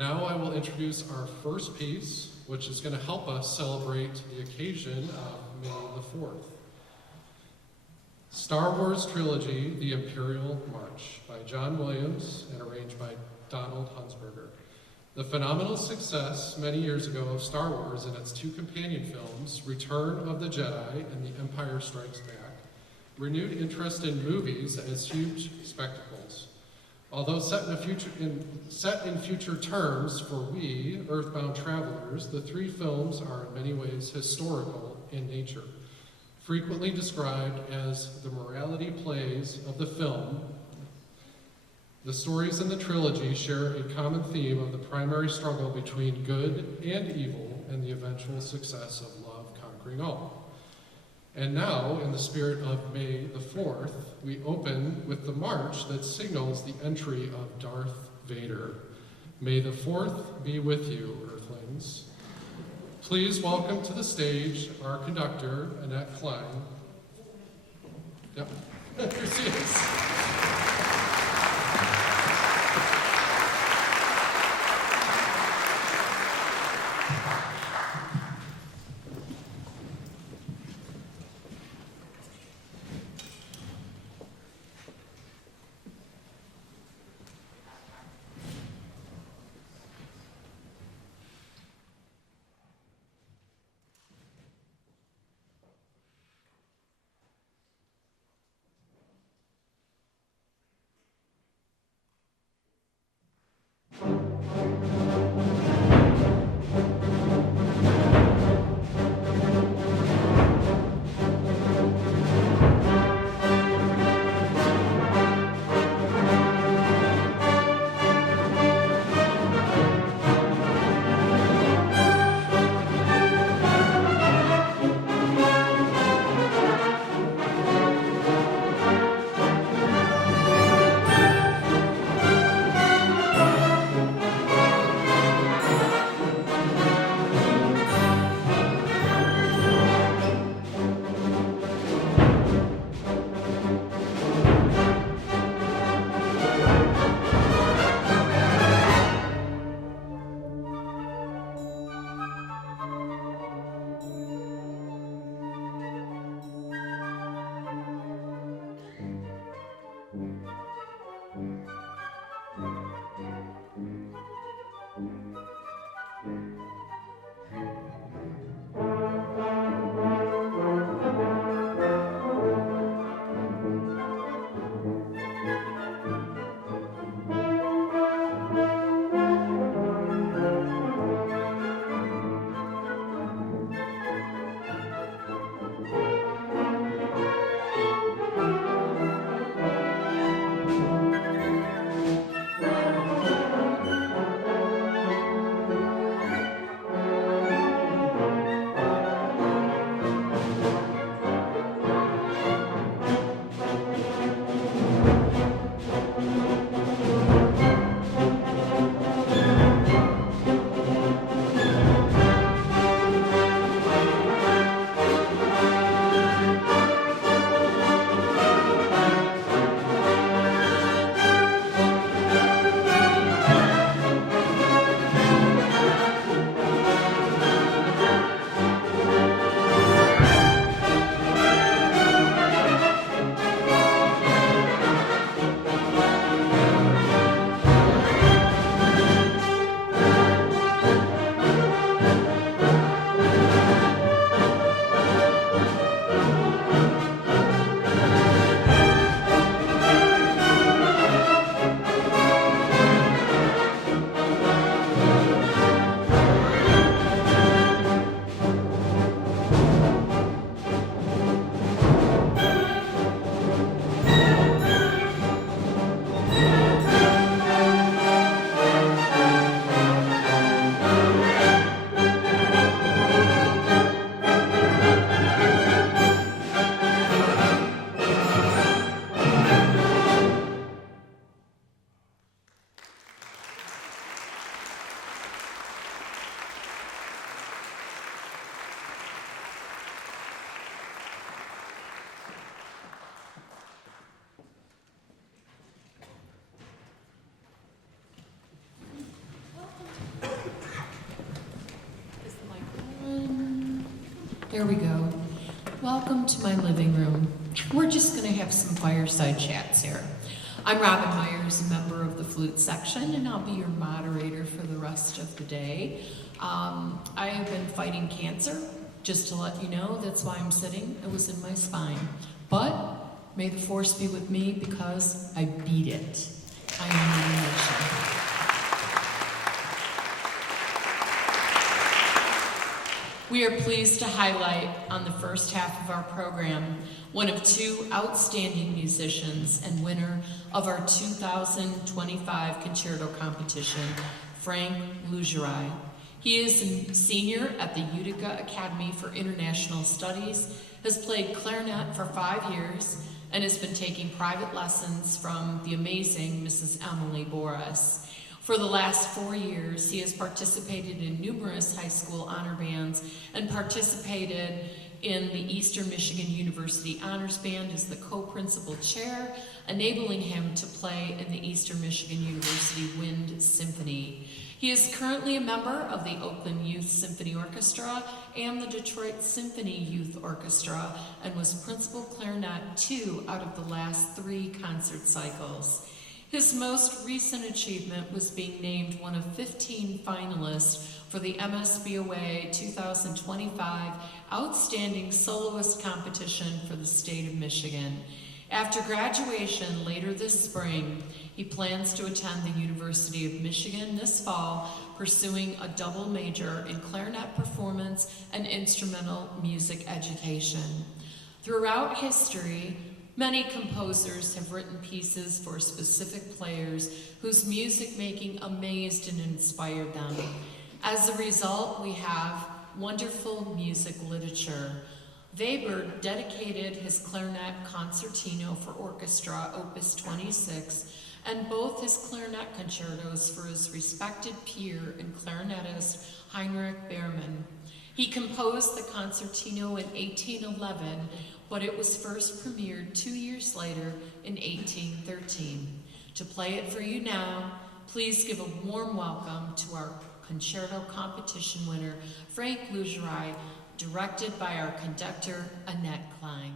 Now I will introduce our first piece, which is going to help us celebrate the occasion of May the 4th. Star Wars Trilogy, The Imperial March, by John Williams and arranged by Donald Hunsberger. The phenomenal success many years ago of Star Wars and its two companion films, Return of the Jedi and The Empire Strikes Back, renewed interest in movies as huge spectacles. Although set in future terms for we, earthbound travelers, the three films are in many ways historical in nature. Frequently described as the morality plays of the film, the stories in the trilogy share a common theme of the primary struggle between good and evil and the eventual success of love conquering all. And now, in the spirit of May the 4th, we open with the march that signals the entry of Darth Vader. May the 4th be with you, Earthlings. Please welcome to the stage our conductor, Annette Klein. Yep, here she is. There we go. Welcome to my living room. We're just going to have some fireside chats here. I'm Robin Myers, a member of the flute section, and I'll be your moderator for the rest of the day. I have been fighting cancer, just to let you know. That's why I'm sitting. It was in my spine. But may the force be with me because I beat it. I am the nation. We are pleased to highlight on the first half of our program one of two outstanding musicians and winner of our 2025 Concerto Competition, Frank Lugerai. He is a senior at the Utica Academy for International Studies, has played clarinet for 5 years, and has been taking private lessons from the amazing Mrs. Emily Boris. For the last 4 years, he has participated in numerous high school honor bands and participated in the Eastern Michigan University Honors Band as the co-principal chair, enabling him to play in the Eastern Michigan University Wind Symphony. He is currently a member of the Oakland Youth Symphony Orchestra and the Detroit Symphony Youth Orchestra, and was principal clarinet 2 out of the last 3 concert cycles. His most recent achievement was being named one of 15 finalists for the MSBOA 2025 Outstanding Soloist Competition for the state of Michigan. After graduation later this spring, he plans to attend the University of Michigan this fall, pursuing a double major in clarinet performance and instrumental music education. Throughout history, many composers have written pieces for specific players whose music making amazed and inspired them. As a result, we have wonderful music literature. Weber dedicated his clarinet concertino for orchestra, Opus 26, and both his clarinet concertos for his respected peer and clarinetist Heinrich Behrmann. He composed the concertino in 1811, but it was first premiered 2 years later in 1813. To play it for you now, please give a warm welcome to our Concerto Competition winner, Frank Lugerai, directed by our conductor, Annette Klein.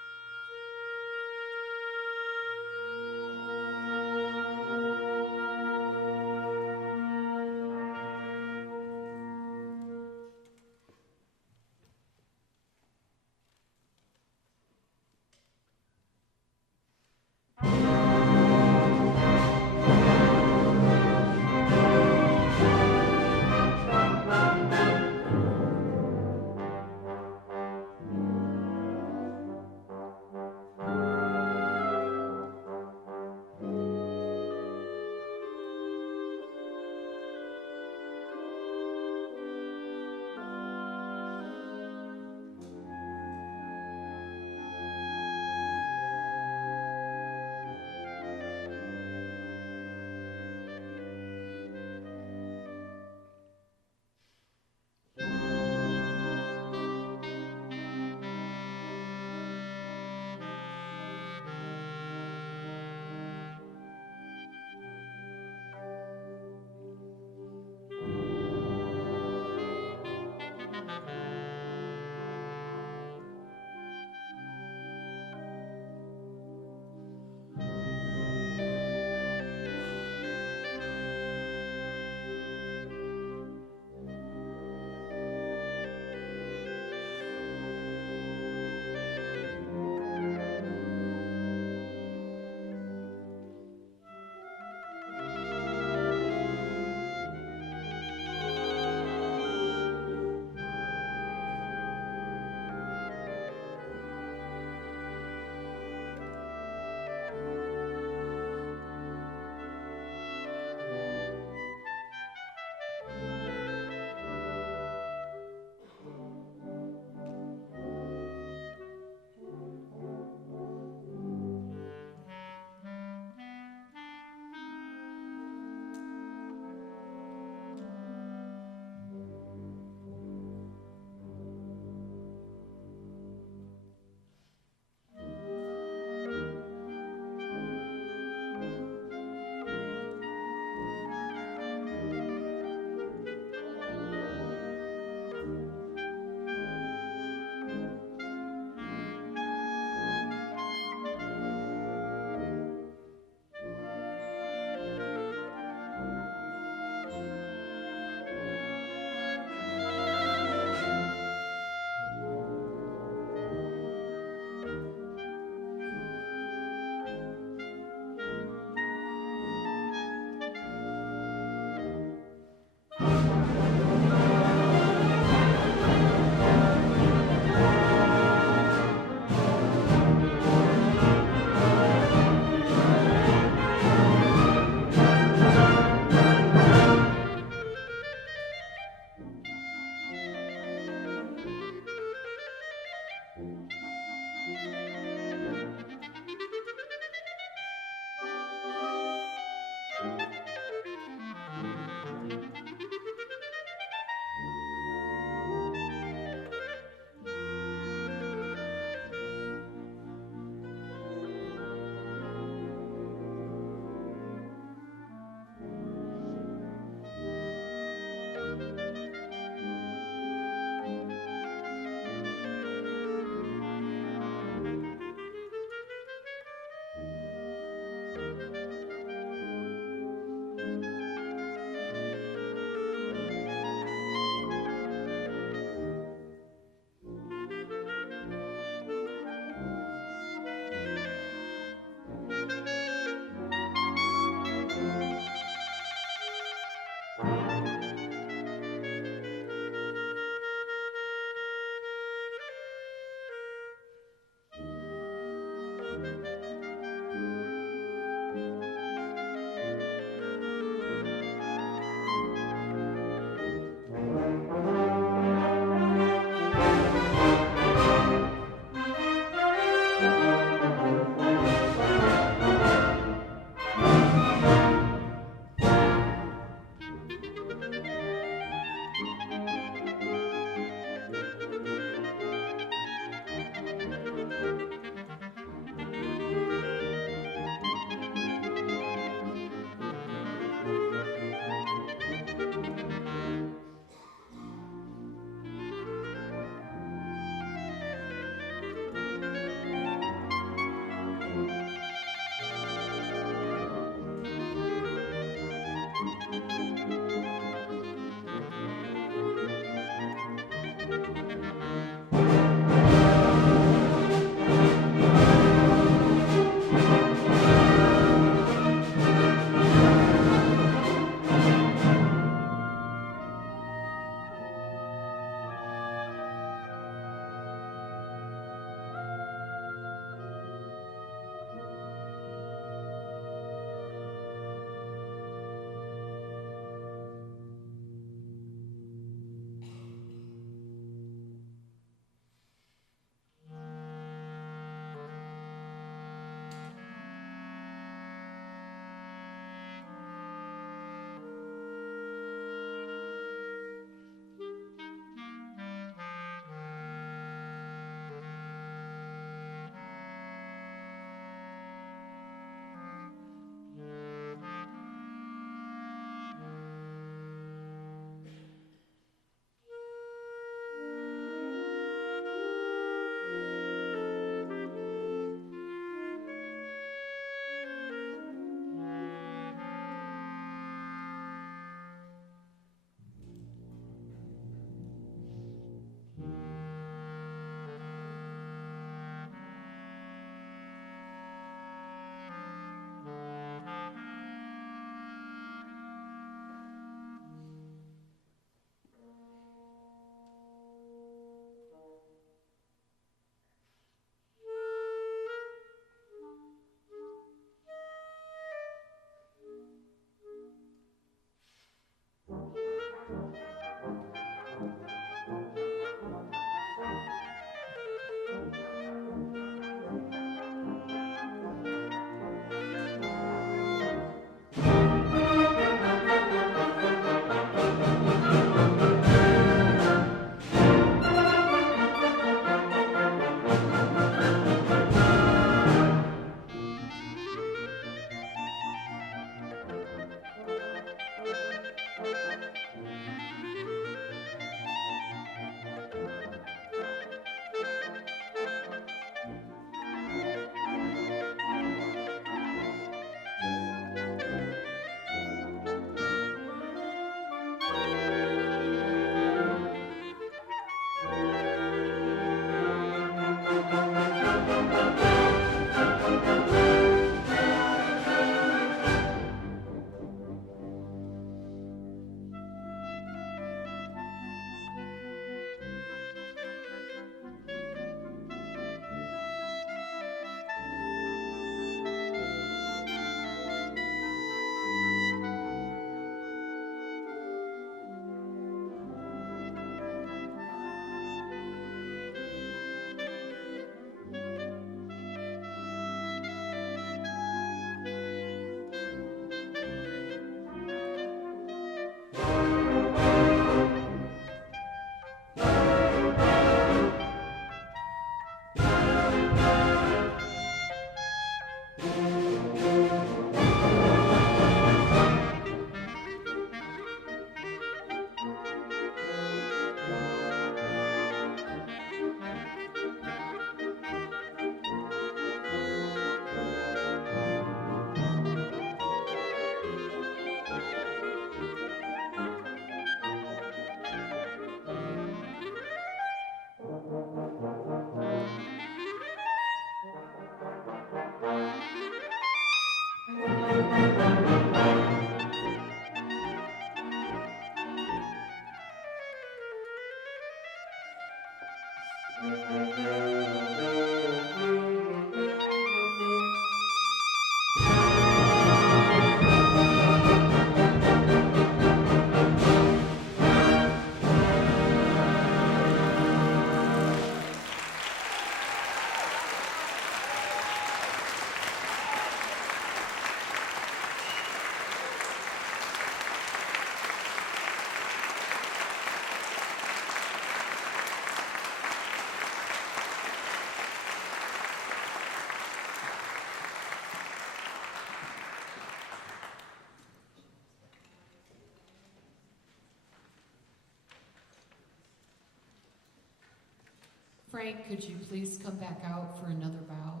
Frank, could you please come back out for another bow?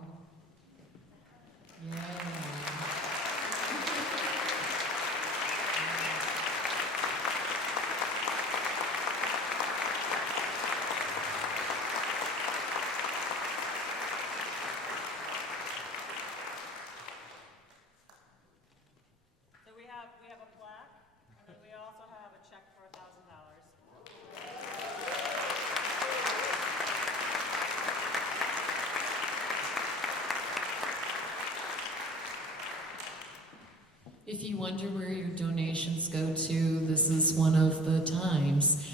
Yeah. So we have a plaque, and then we also have a check for $1,000. If you wonder where your donations go to, this is one of the times,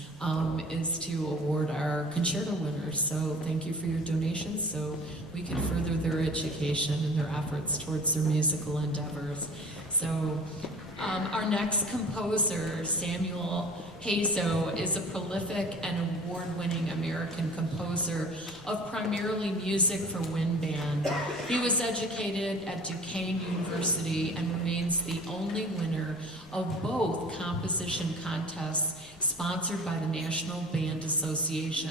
is to award our concerto winners. So thank you for your donations so we can further their education and their efforts towards their musical endeavors. So our next composer, Samuel Hazo, is a prolific and award-winning American composer of primarily music for wind band. He was educated at Duquesne University and remains the only winner of both composition contests sponsored by the National Band Association.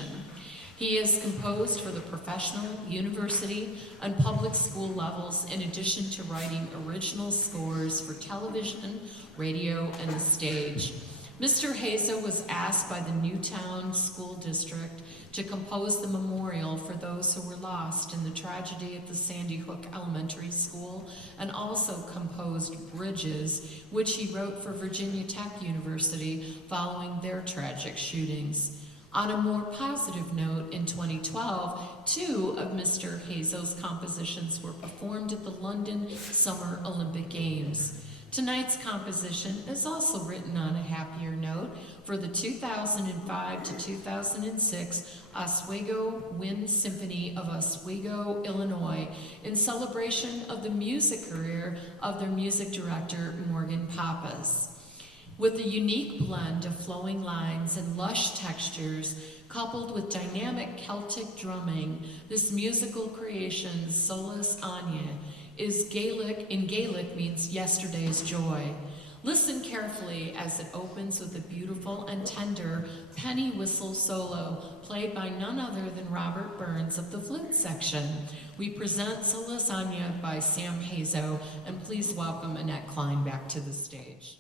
He has composed for the professional, university, and public school levels in addition to writing original scores for television, radio, and the stage. Mr. Hazo was asked by the Newtown School District to compose the memorial for those who were lost in the tragedy at the Sandy Hook Elementary School, and also composed Bridges, which he wrote for Virginia Tech University following their tragic shootings. On a more positive note, in 2012, 2 of Mr. Hazo's compositions were performed at the London Summer Olympic Games. Tonight's composition is also written on a happier note for the 2005 to 2006 Oswego Wind Symphony of Oswego, Illinois, in celebration of the music career of their music director, Morgan Pappas. With a unique blend of flowing lines and lush textures, coupled with dynamic Celtic drumming, this musical creation, Solas Anya, in Gaelic means yesterday's joy. Listen carefully as it opens with a beautiful and tender penny whistle solo played by none other than Robert Burns of the flute section. We present Solas Anya by Sam Hazo, and please welcome Annette Klein back to the stage.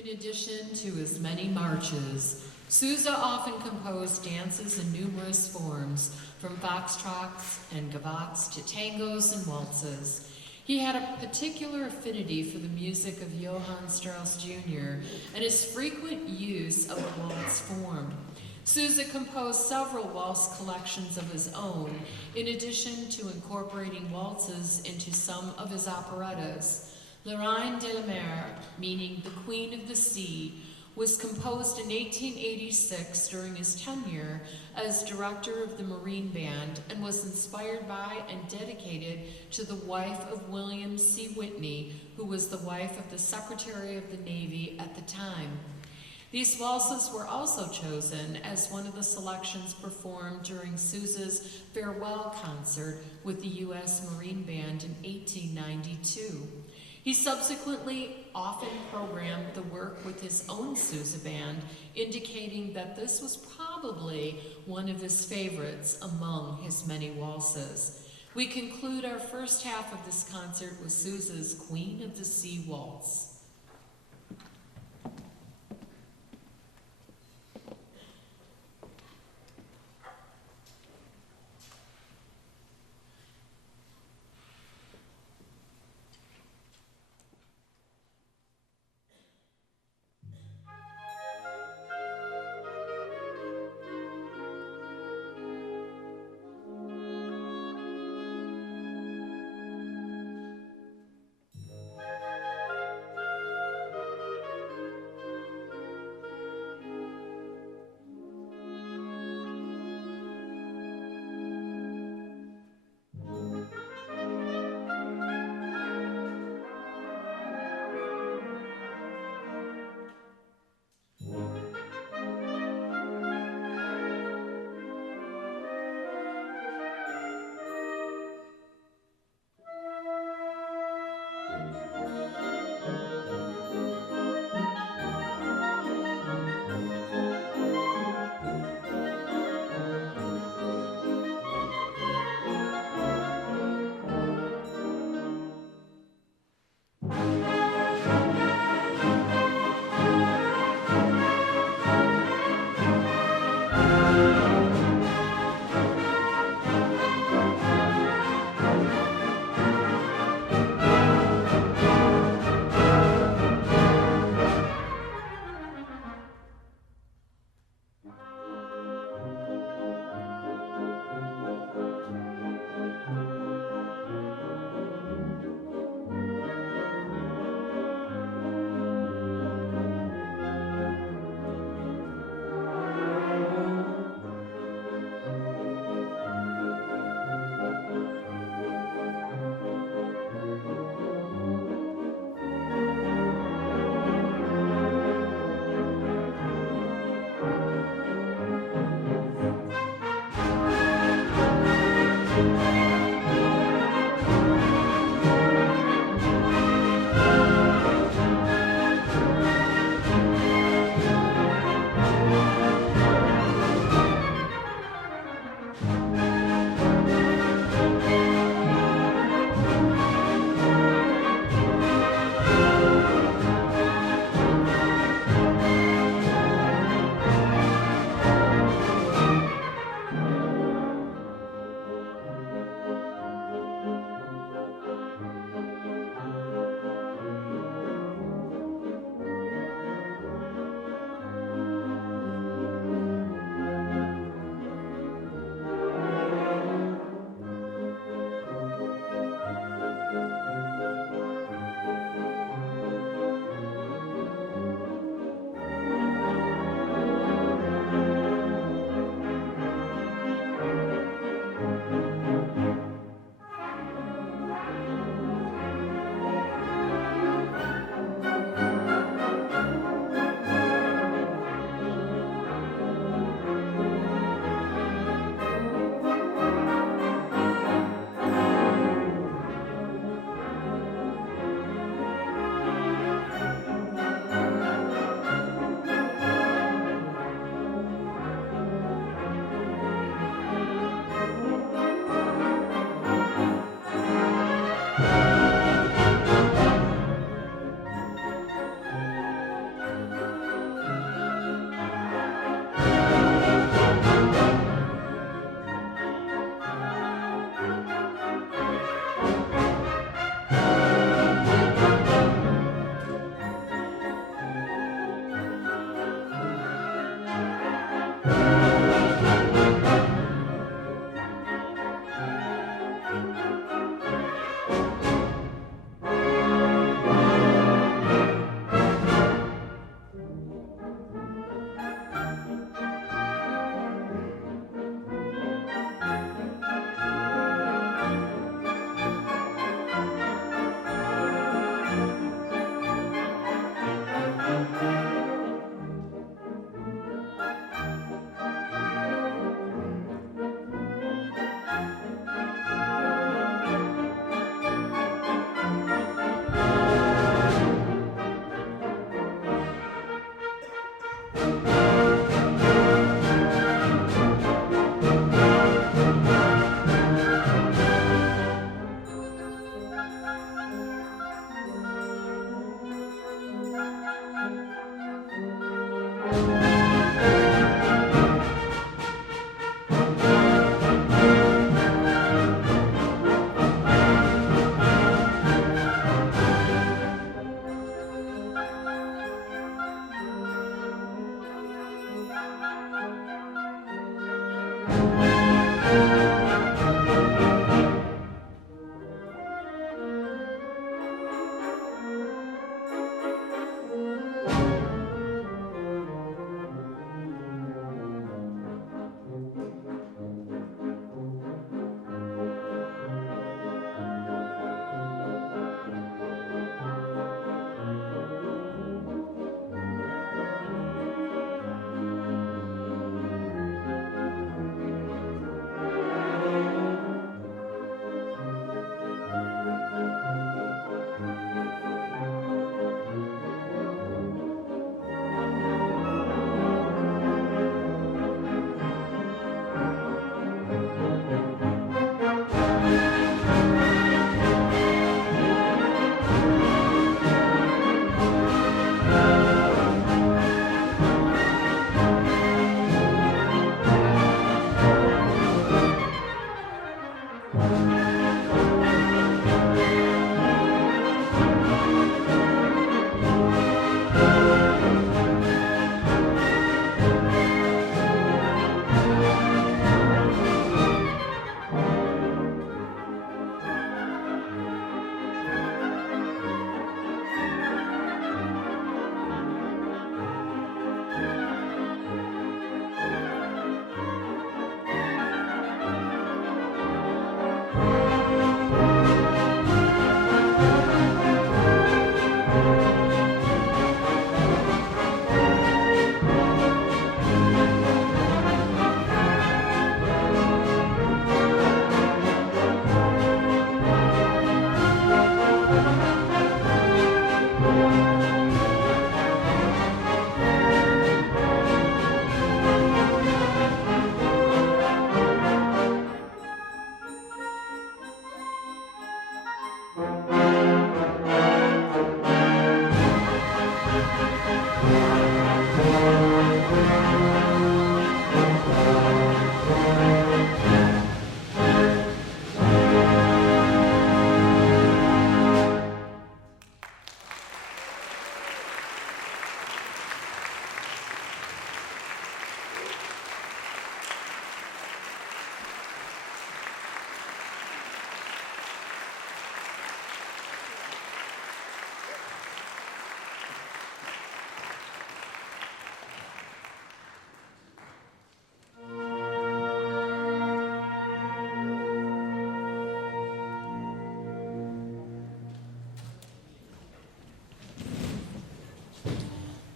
In addition to his many marches, Sousa often composed dances in numerous forms, from foxtrots and gavottes to tangos and waltzes. He had a particular affinity for the music of Johann Strauss Jr. and his frequent use of the waltz form. Sousa composed several waltz collections of his own, in addition to incorporating waltzes into some of his operettas. La Reine de la Mer, meaning the Queen of the Sea, was composed in 1886 during his tenure as director of the Marine Band and was inspired by and dedicated to the wife of William C. Whitney, who was the wife of the Secretary of the Navy at the time. These waltzes were also chosen as one of the selections performed during Sousa's farewell concert with the U.S. Marine Band in 1892. He subsequently often programmed the work with his own Sousa band, indicating that this was probably one of his favorites among his many waltzes. We conclude our first half of this concert with Sousa's Queen of the Sea Waltz.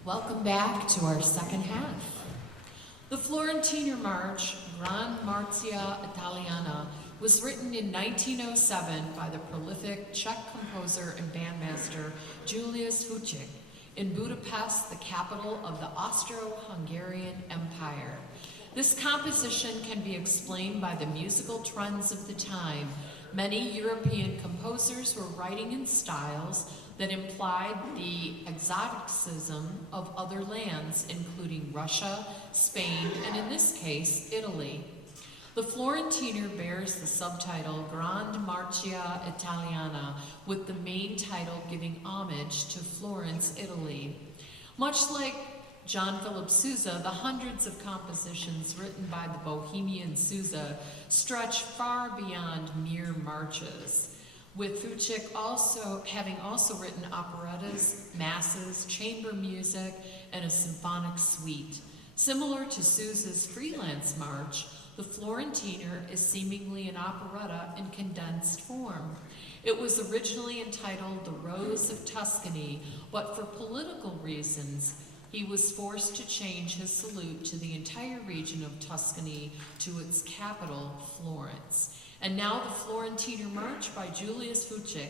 Welcome back to our second half. The Florentiner March, Gran Marzia Italiana, was written in 1907 by the prolific Czech composer and bandmaster Julius Fučík in Budapest, the capital of the Austro-Hungarian Empire. This composition can be explained by the musical trends of the time. Many European composers were writing in styles that implied the exoticism of other lands, including Russia, Spain, and in this case, Italy. The Florentiner bears the subtitle Grande Marcia Italiana, with the main title giving homage to Florence, Italy. Much like John Philip Sousa, the hundreds of compositions written by the Bohemian Sousa stretch far beyond mere marches, with Fučík having also written operettas, masses, chamber music, and a symphonic suite. Similar to Sousa's freelance march, the Florentiner is seemingly an operetta in condensed form. It was originally entitled The Rose of Tuscany, but for political reasons, he was forced to change his salute to the entire region of Tuscany to its capital, Florence. And now the Florentiner March by Julius Fučík.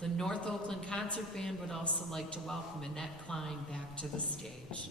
The North Oakland Concert Band would also like to welcome Annette Klein back to the stage.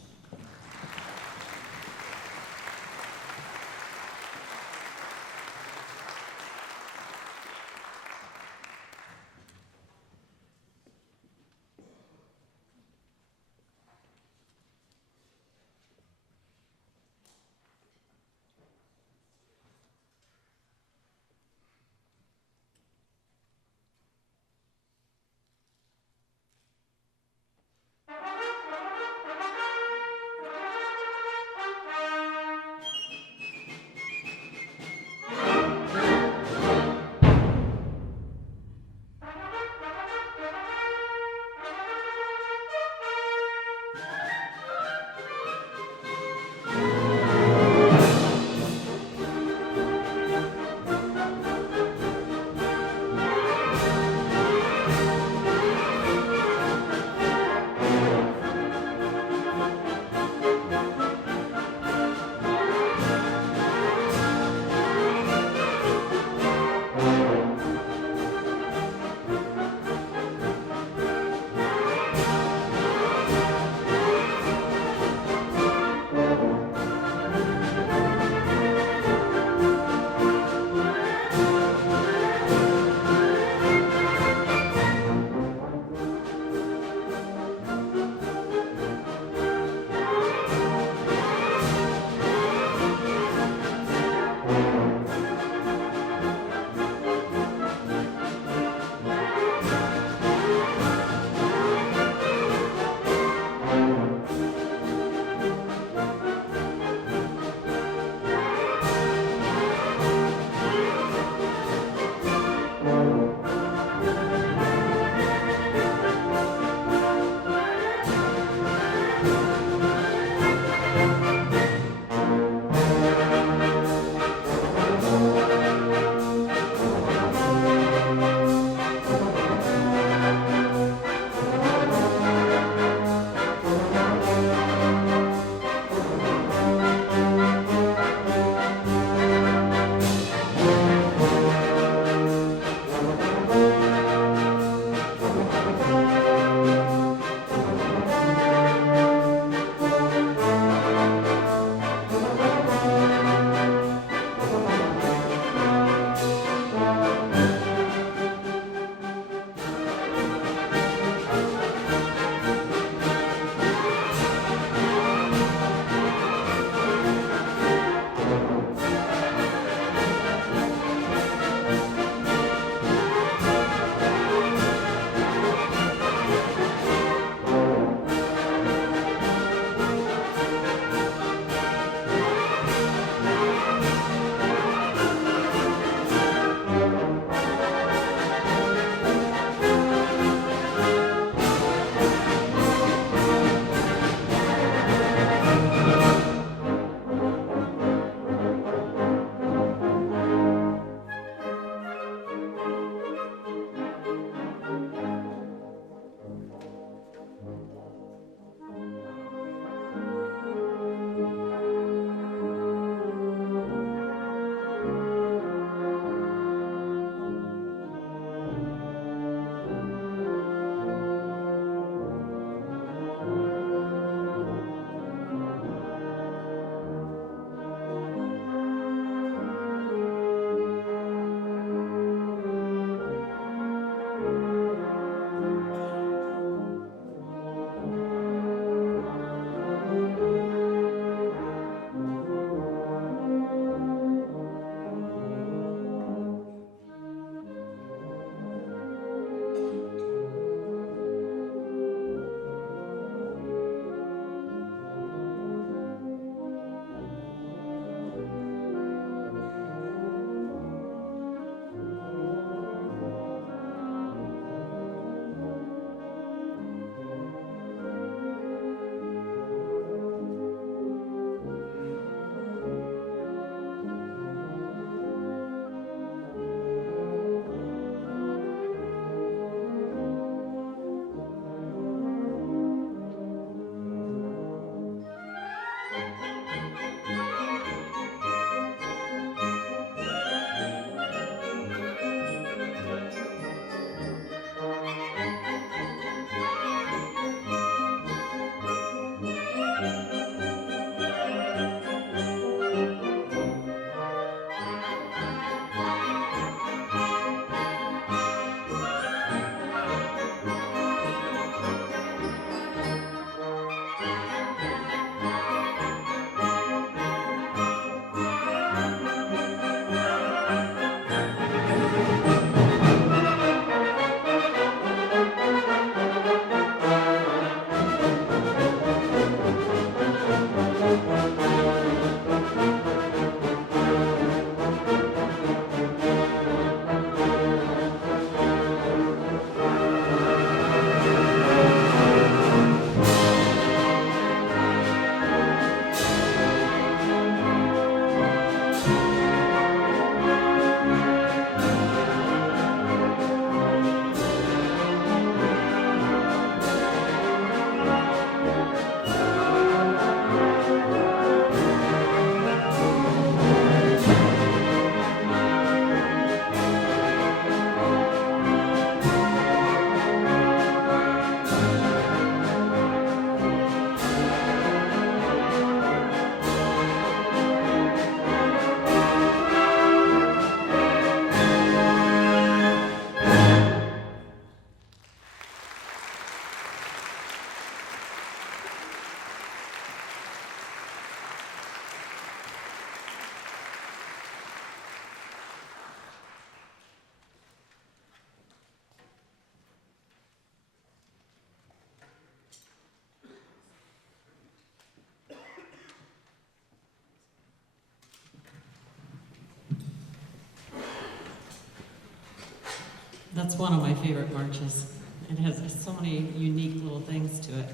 That's one of my favorite marches. It has so many unique little things to it.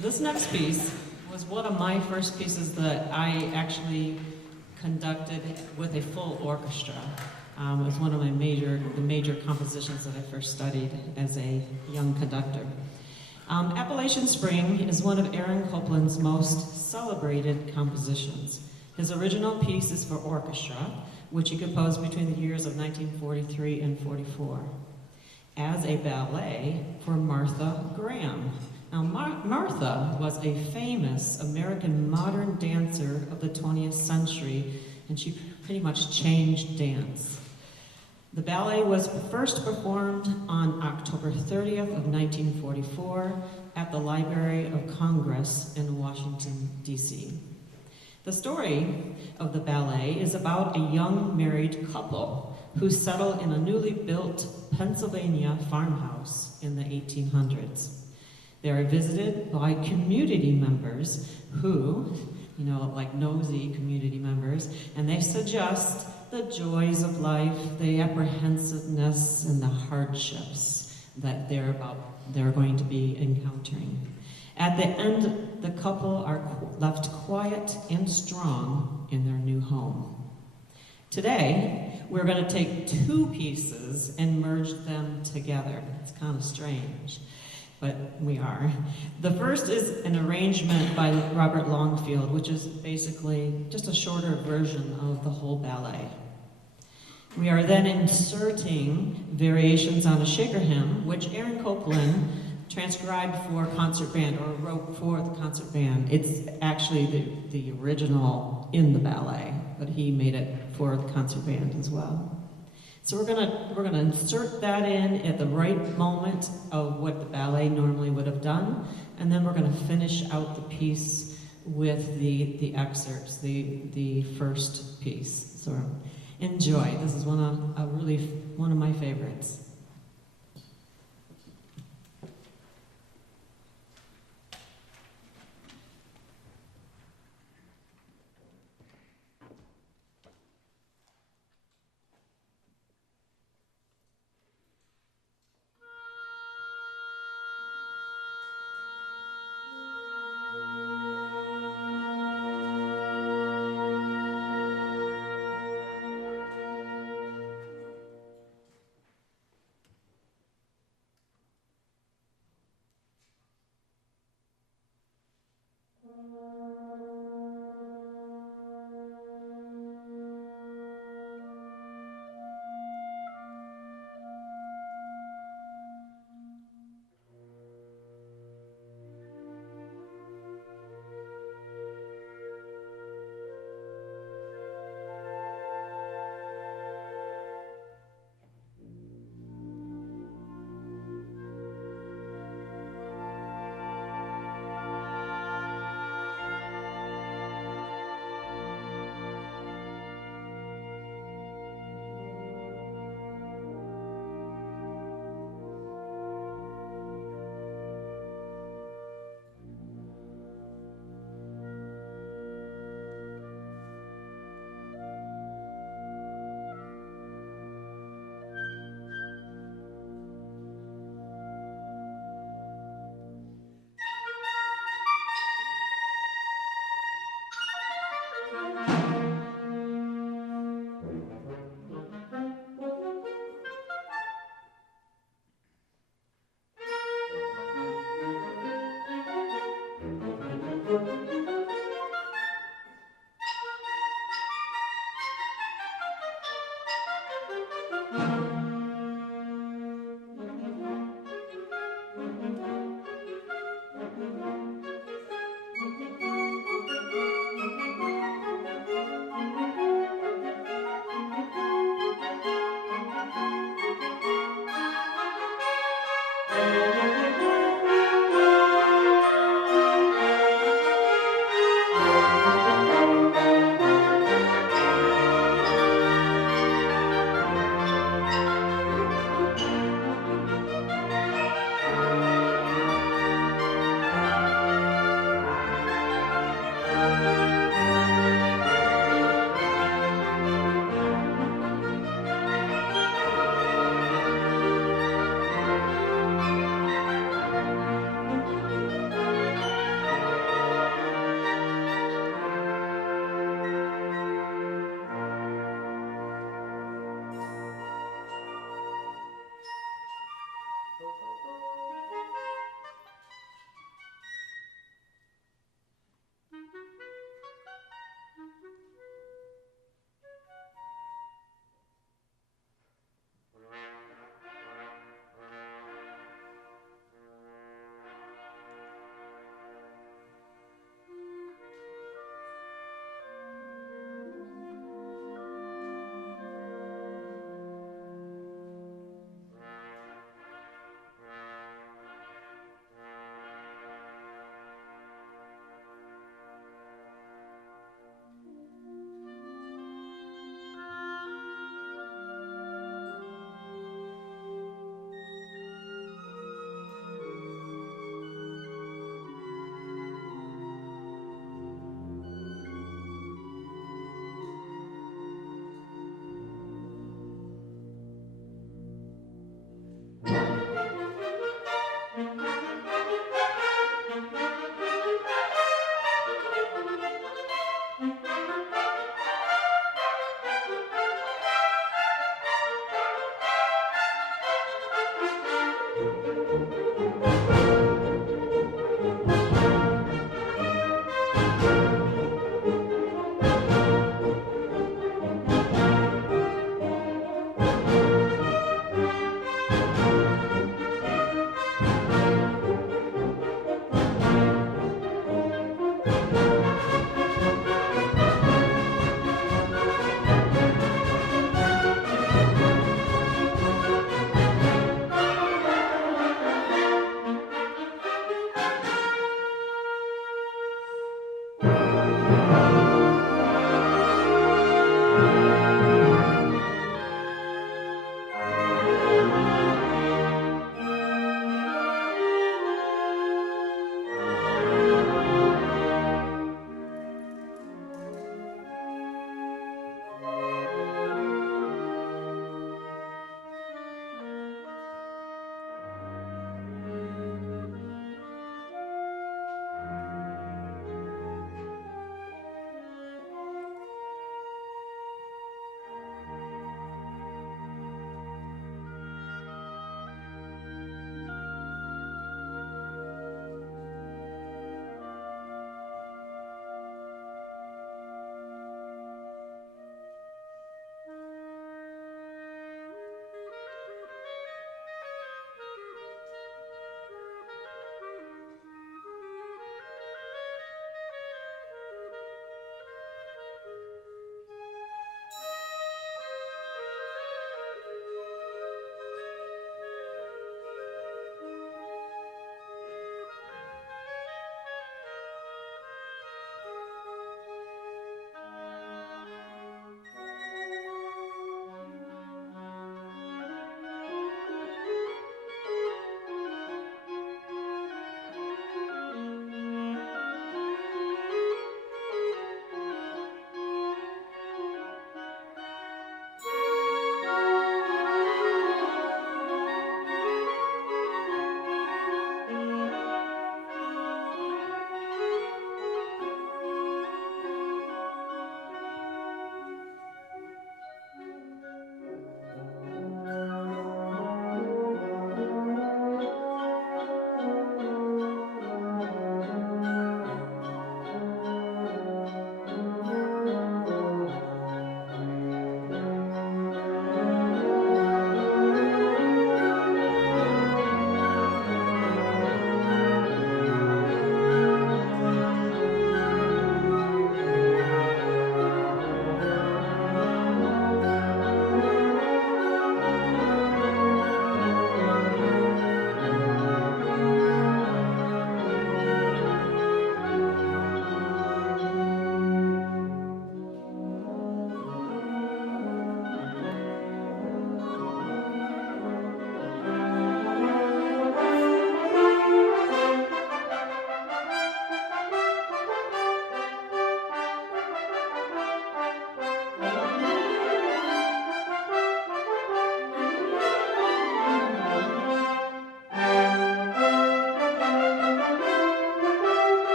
This next piece was one of my first pieces that I actually conducted with a full orchestra. It was one of the major compositions that I first studied as a young conductor. Appalachian Spring is one of Aaron Copland's most celebrated compositions. His original piece is for orchestra, which he composed between the years of 1943 and 44, as a ballet for Martha Graham. Now, Martha was a famous American modern dancer of the 20th century, and she pretty much changed dance. The ballet was first performed on October 30th of 1944 at the Library of Congress in Washington, D.C. The story of the ballet is about a young married couple who settle in a newly built Pennsylvania farmhouse in the 1800s. They are visited by community members who, like nosy community members, and they suggest the joys of life, the apprehensiveness, and the hardships that they're going to be encountering. At the end, the couple are left quiet and strong in their new home. Today, we're going to take two pieces and merge them together. It's kind of strange, but we are. The first is an arrangement by Robert Longfield, which is basically just a shorter version of the whole ballet. We are then inserting variations on a shaker hymn, which Aaron Copland transcribed for concert band, or wrote for the concert band. It's actually the original in the ballet, but he made it for the concert band as well. So we're gonna insert that in at the right moment of what the ballet normally would have done, and then we're gonna finish out the piece with the excerpts, the first piece. So enjoy. This is one of my favorites.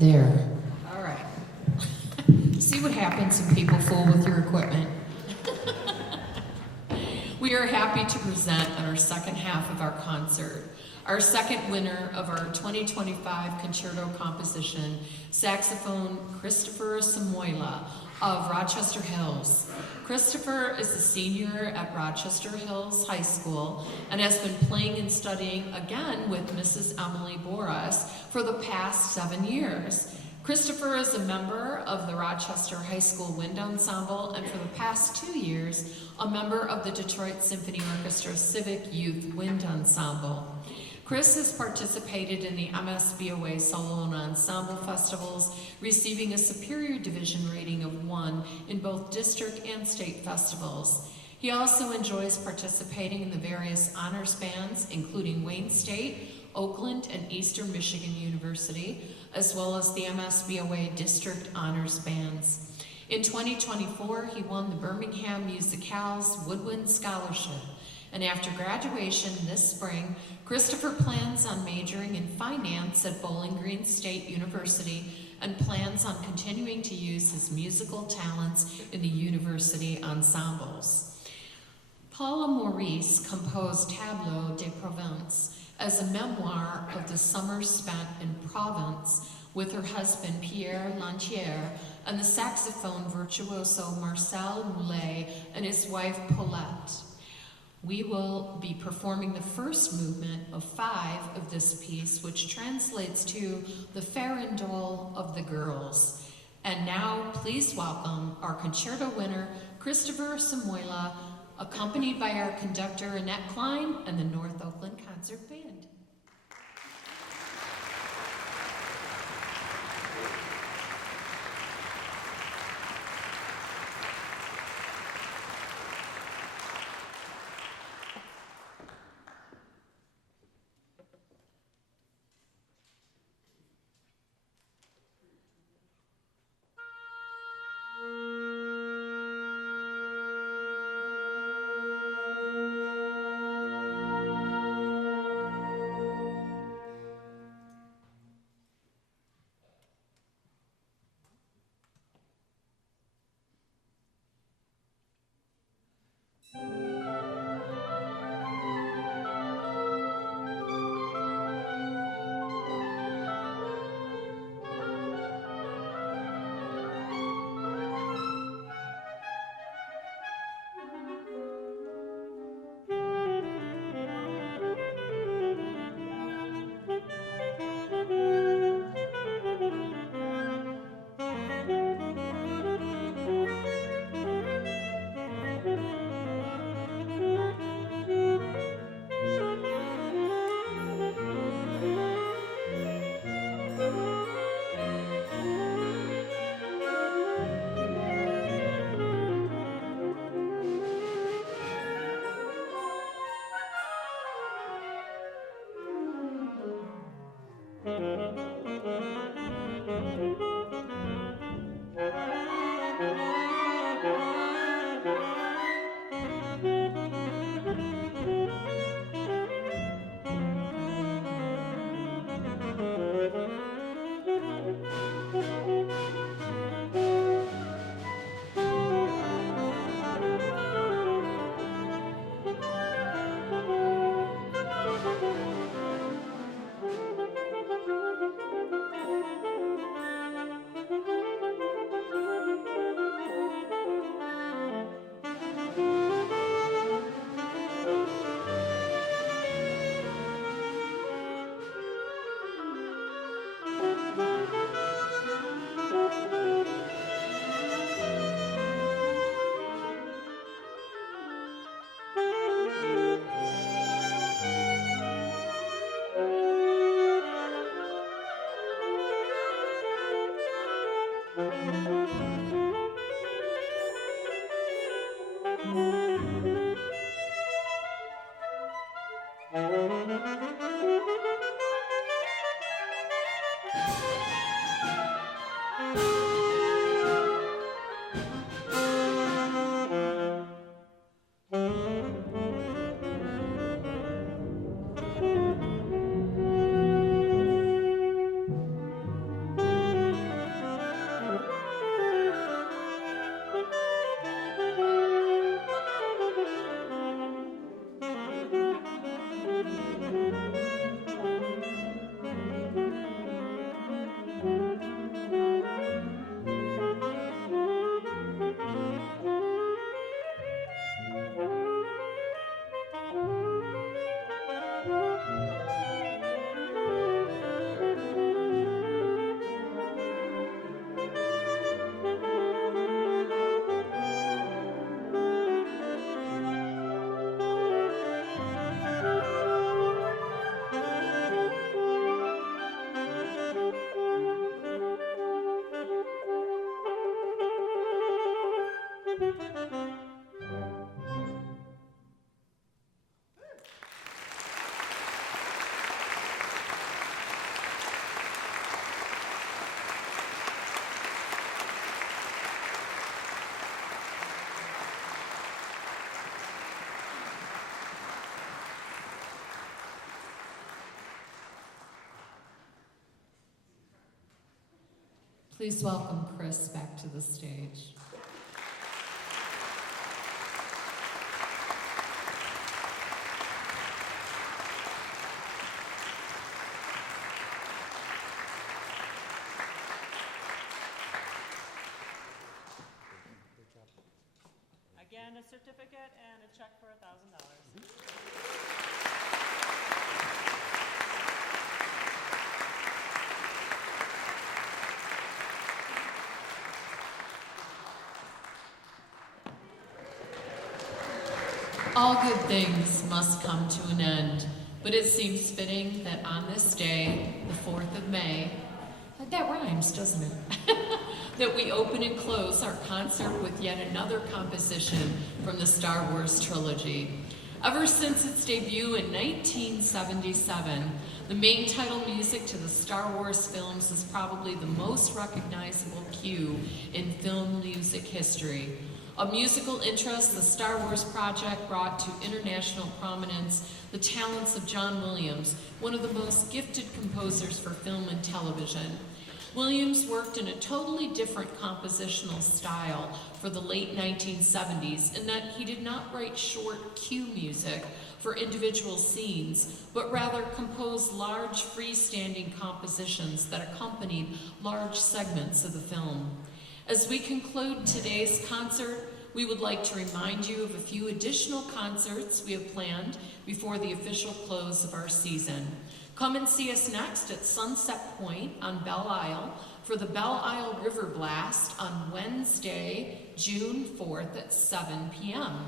There. All right. See what happens when people fool with your equipment. We are happy to present on our second half of our concert, our second winner of our 2025 Concerto Competition, saxophone Christopher Samoila of Rochester Hills. Christopher is a senior at Rochester Hills High School and has been playing and studying again with Mrs. Emily Boras for the past 7 years. Christopher is a member of the Rochester High School Wind Ensemble and for the past 2 years, a member of the Detroit Symphony Orchestra Civic Youth Wind Ensemble. Chris has participated in the MSBOA Solo and Ensemble Festivals, receiving a Superior Division rating of 1 in both district and state festivals. He also enjoys participating in the various honors bands, including Wayne State, Oakland, and Eastern Michigan University, as well as the MSBOA District Honors Bands. In 2024, he won the Birmingham Musicals Woodwind Scholarship, and after graduation this spring, Christopher plans on majoring in finance at Bowling Green State University and plans on continuing to use his musical talents in the university ensembles. Paula Maurice composed Tableau de Provence as a memoir of the summers spent in Provence with her husband Pierre Lantier and the saxophone virtuoso Marcel Moulet and his wife Paulette. We will be performing the first movement of 5 of this piece, which translates to the farandole of the girls. And now, please welcome our concerto winner, Christopher Samoila, accompanied by our conductor, Annette Klein, and the North Oakland Concert Band. Please welcome Chris back to the stage. Again, a certificate and a check for $1,000. All good things must come to an end, but it seems fitting that on this day, the 4th of May, that rhymes, doesn't it? That we open and close our concert with yet another composition from the Star Wars trilogy. Ever since its debut in 1977, the main title music to the Star Wars films is probably the most recognizable cue in film music history. A musical interest, the Star Wars project brought to international prominence the talents of John Williams, one of the most gifted composers for film and television. Williams worked in a totally different compositional style for the late 1970s in that he did not write short cue music for individual scenes, but rather composed large freestanding compositions that accompanied large segments of the film. As we conclude today's concert, we would like to remind you of a few additional concerts we have planned before the official close of our season. Come and see us next at Sunset Point on Belle Isle for the Belle Isle River Blast on Wednesday, June 4th at 7 p.m.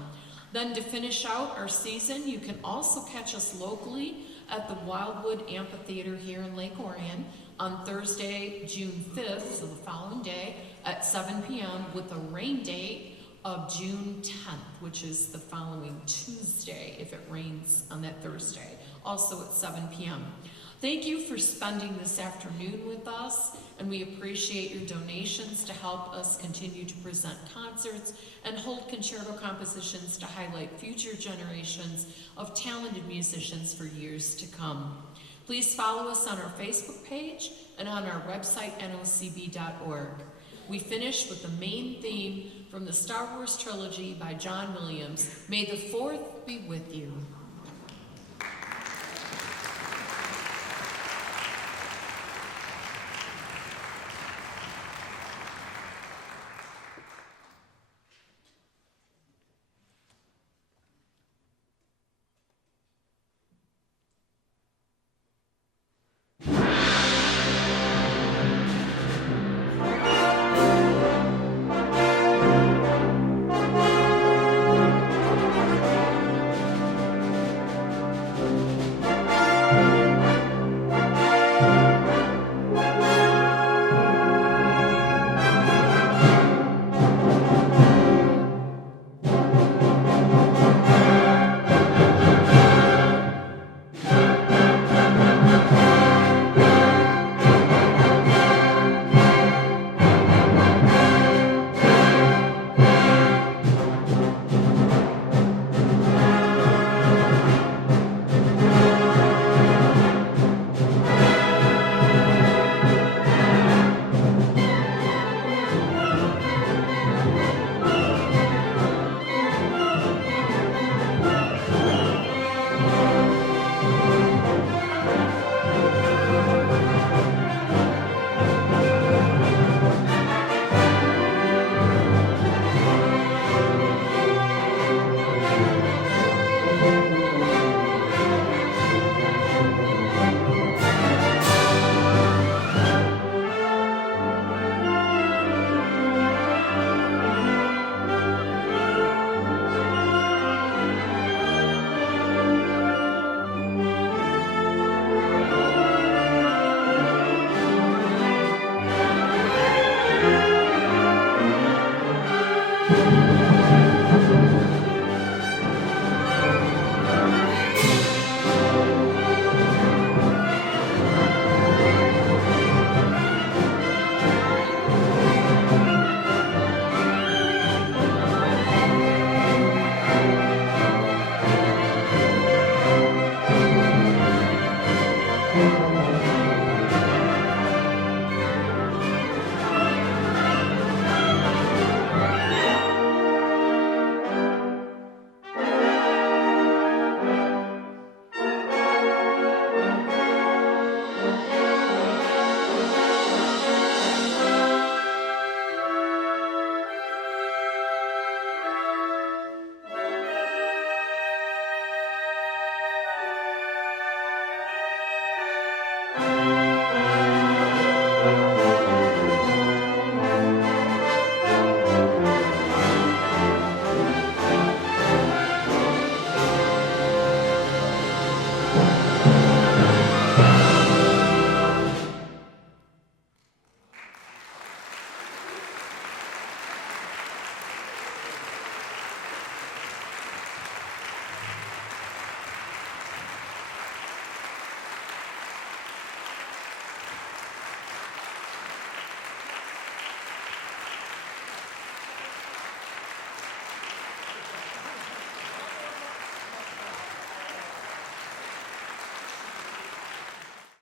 Then to finish out our season, you can also catch us locally at the Wildwood Amphitheater here in Lake Orion on Thursday, June 5th, so the following day, at 7 p.m. with a rain date of June 10th, which is the following Tuesday if it rains on that Thursday, also at 7 p.m. Thank you for spending this afternoon with us, and we appreciate your donations to help us continue to present concerts and hold concerto compositions to highlight future generations of talented musicians for years to come. Please follow us on our Facebook page and on our website, NOCB.org. We finish with the main theme from the Star Wars trilogy by John Williams. May the 4th be with you. Thank you.